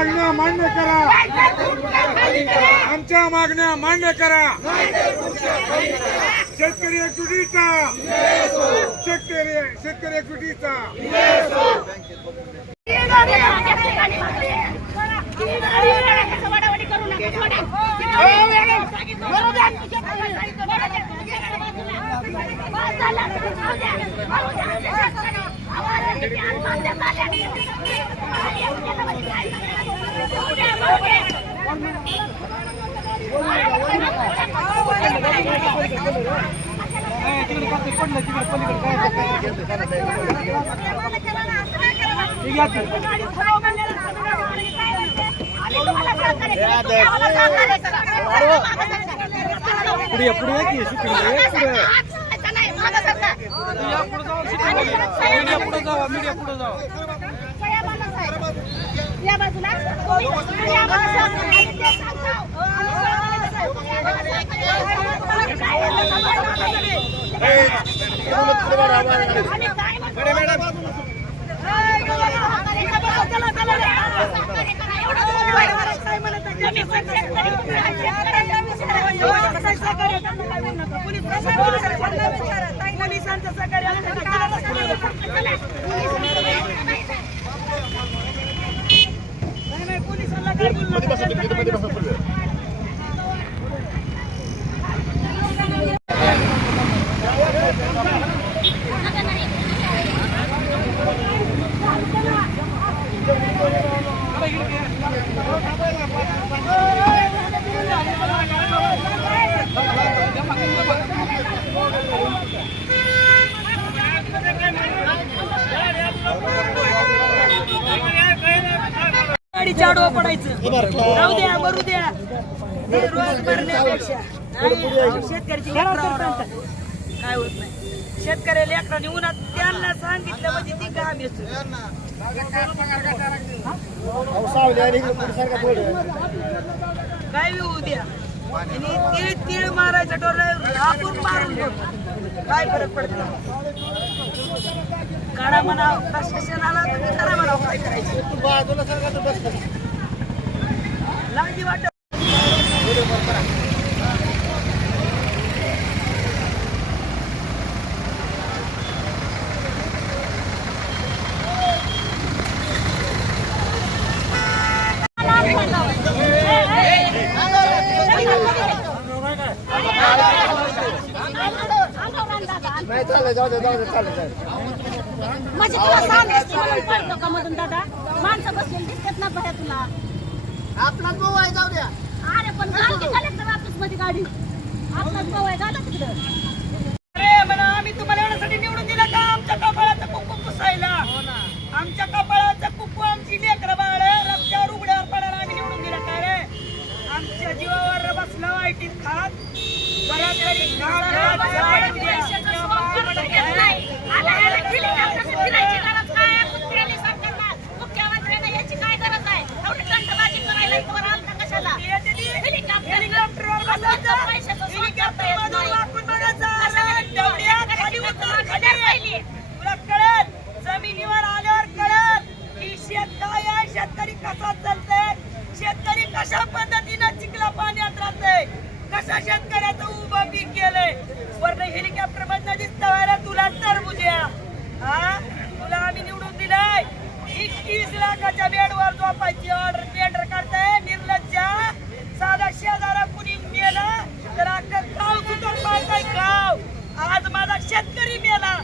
मागण्या मान्य करा, आमच्या मागण्या मान्य करा. शेतकरी एकजुटीचा, शेतकरी एकजुटीचा. चाडवा पडायचं राहू द्या मरू द्या हे रोज भरण्यापेक्षा शेतकऱ्याची काय होत नाही. शेतकऱ्याला लेकरांनी उन्हात त्यांना सांगितलं म्हणजे ती काम येत काय होऊ द्या. आणि तीळ मारायचा डोर आपण मारून काय फरक पडत. काढा म्हणाव प्रशासनाला तर करा म्हणाव काय करायचं. लाजी वाटत नाही चालेल जाऊ दे चालेल. म्हणजे तुला सांगितलं म्हणून पडतो का मधून दादा माणसं बसलेली दिसतात ना बाहेर तुला. आपला भाऊ आहे जाऊ द्या. अरे पण कलेक्टर ऑफिस मध्ये गाडी आपलाच भाऊ आहे गाडा तिकडं. अरे म्हणा आम्ही तुम्हाला एवढ्यासाठी निवडून दिला का आमच्या कपाळाचं कुंकू पुसायला. आमच्या कपाळाचं कुंकू आमची लेकरं बाळ रस्त्यावर उघड्यावर पडायला आम्ही निवडून दिला काय रे. आमच्या जीवावर बसलं वाईटीत खात मुख्यमंत्र्यांना याची काय गरज आहे. कंटबाजी करायला कशाला तुला कळत जमिनीवर आल्यावर कळत की शेतकरी कसा चालतंय. शेतकरी कशा पद्धतीनं चिखला पाण्यात राहतंय. कशा शेतकऱ्याचं उभं पीक केलंय. वरनं हेलिकॉप्टर मधनं दिसतं तुला टरबुज्या. हा तुला आम्ही निवडून दिलाय. 21 लाखाच्या बेडवर झोपायची ऑर्डर टेंडर काढताय. निर्लज्जा साधा शेजारा कुणी मेला तर अख्खा गाव सुद्धा पाहताय गाव. आज माझा शेतकरी मेला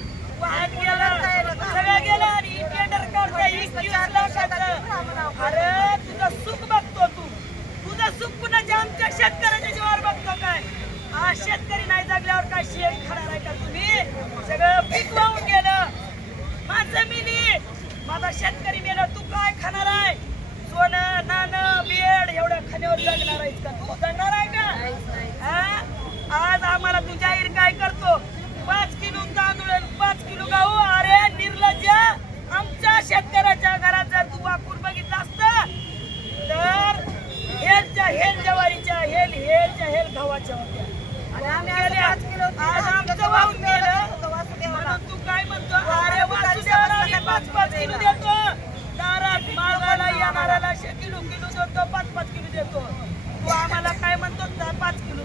वाहन गेला सगळं गेलं आणि टेंडर काढताय 21 लाखाचं. अरे तुझं सुख बघतो तुझं सुख कुणाच्या आमच्या शेतकऱ्याच्या जीवावर बघतो काय. आज शेतकरी नाही जगल्यावर काय शेळी खाणार आहे का तुम्ही. सगळं पीक वाहून गेलं. माझं मिली माझा शेतकरी मेला तू काय खाणार आहे. सोनं नाणं बेड एवढं खाण्यावर जगणार आहेस का तू. जगणार आहे का. आज आम्हाला तू जाहीर काय करतो 5 किलो तांदूळ 5 किलो गहू. अरे निर्लज्जा आमच्या शेतकऱ्याच्या घरात जर तू वापरून बघितलं असतं तर हेल ज्वारीच्या हेल गव्हाच्या होत्या. आज आमचं वाहून गेलं म्हणून तू काय म्हणतो. अरे वासुदेवाला 5-5 किलो देतो दारात माळवाला येणाऱ्याला किलो देतो, 5 किलो देतो. तू आम्हाला काय म्हणतो 5 किलो